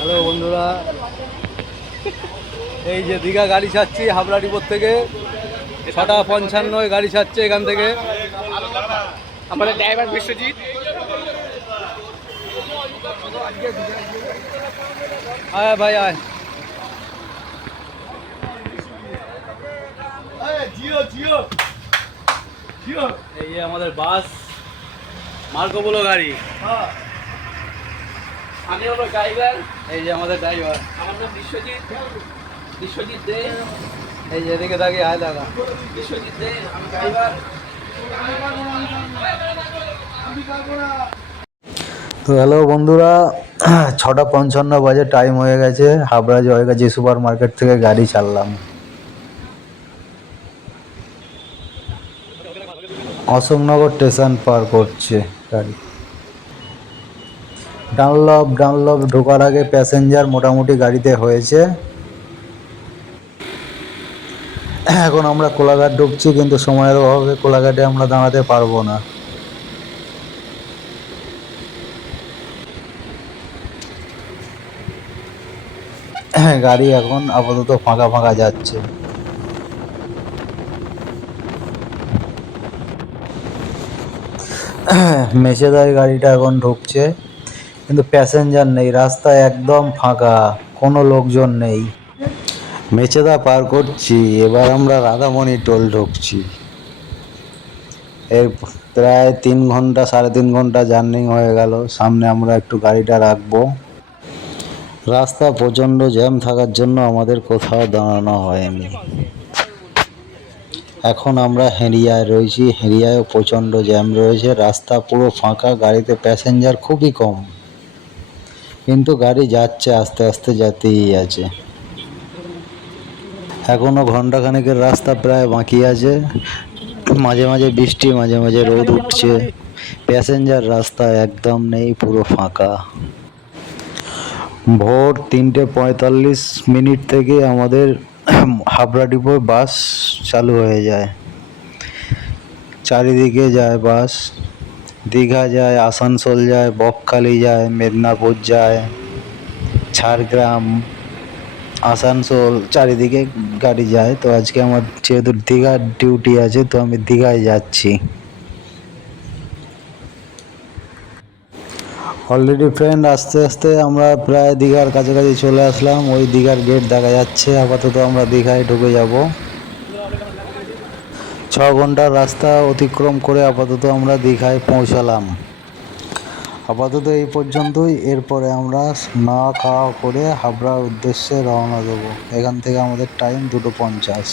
Hello বন্ধুরা। এই যে দীঘা গাড়ি ছাড়ছি হাবড়া ডিপোর থেকে। ছটা পঞ্চান্নয় গাড়ি ছাড়ছে এখান থেকে। আমাদের ড্রাইভার বিশ্বজিৎ। আয় ভাই আয়। এই যে আমাদের বাস মার্কো বলো গাড়ি আমি হলো ড্রাইভার। এই যে আমাদের ড্রাইভার। আমার নাম বিশ্বজিৎ। বিশ্বজিৎ দে। এই যে এদিকে আয় দেখা বিশ্বজিৎ দে আমি ড্রাইভার। তো হ্যালো বন্ধুরা ছটা পঞ্চান্ন বাজে টাইম হয়ে গেছে। হাবড়া জয়গাজি সুপার মার্কেট থেকে গাড়ি ছাড়লাম। অশোকনগর স্টেশন পার করছে গাড়ি। ডানলপ ডানলপ ঢোকার আগে প্যাসেঞ্জার মোটামুটি গাড়িতে হয়েছে। এখন আমরা কোলাঘাট ঢুকছি, কিন্তু সময়ের অভাবে কোলাঘাটে আমরা দাঁড়াতে পারব না। হ্যাঁ গাড়ি এখন আপাতত ফাঁকা ফাঁকা যাচ্ছে। মেচেদার গাড়িটা এখন ঢুকছে। কিন্তু প্যাসেঞ্জার নেই, রাস্তা একদম ফাঁকা, কোনো লোকজন নেই। মেচেদা পার করছি, এবার আমরা রাধামণি টোল ঢুকছি। এর প্রায় তিন ঘণ্টা, সাড়ে তিন ঘণ্টা জার্নি হয়ে গেল, সামনে আমরা একটু গাড়িটা রাখব। রাস্তা প্রচণ্ড জ্যাম থাকার জন্য আমাদের কোথাও দাঁড়ানো হয়নি। এখন আমরা হেরিয়ায় রয়েছি হেরিয়ায়ও প্রচণ্ড জ্যাম রয়েছে, রাস্তা পুরো ফাঁকা, গাড়িতে প্যাসেঞ্জার খুবই কম। কিন্তু গাড়ি যাচ্ছে, আস্তে আস্তে যেতেই আছে। এখনও ঘন্টাখানেকের রাস্তা প্রায় বাকি আছে। মাঝে মাঝে বৃষ্টি, মাঝে মাঝে রোদ উঠছে। প্যাসেঞ্জার রাস্তা একদম নেই, পুরো ফাঁকা। ভোর তিনটে পঁয়তাল্লিশ মিনিট থেকে আমাদের হাবড়া ডিপোর বাস চালু হয়ে যায়। চারিদিকে যায় বাস। দীঘা যায়, আসানসোল যায়, বকখালি যায়, মেদিনীপুর যায়, ঝাড়গ্রাম, আসানসোল চারিদিকে গাড়ি যায়। তো আজকে আমার যেহেতু দীঘার ডিউটি আছে, তো আমি দীঘায় যাচ্ছি। অলরেডি ফ্রেন্ড আস্তে আস্তে আমরা প্রায় দীঘার কাছাকাছি চলে আসলাম। ওই দীঘার গেট দেখা যাচ্ছে। আপাতত আমরা দীঘায় ঢুকে যাব। ছ ঘণ্টার রাস্তা অতিক্রম করে আপাতত আমরা দীঘায় পৌঁছালাম। আপাতত এই পর্যন্তই। এরপরে আমরা না খাওয়া করে হাবড়ার উদ্দেশ্যে রওনা দেবো। এখান থেকে আমাদের টাইম দুটো পঞ্চাশ।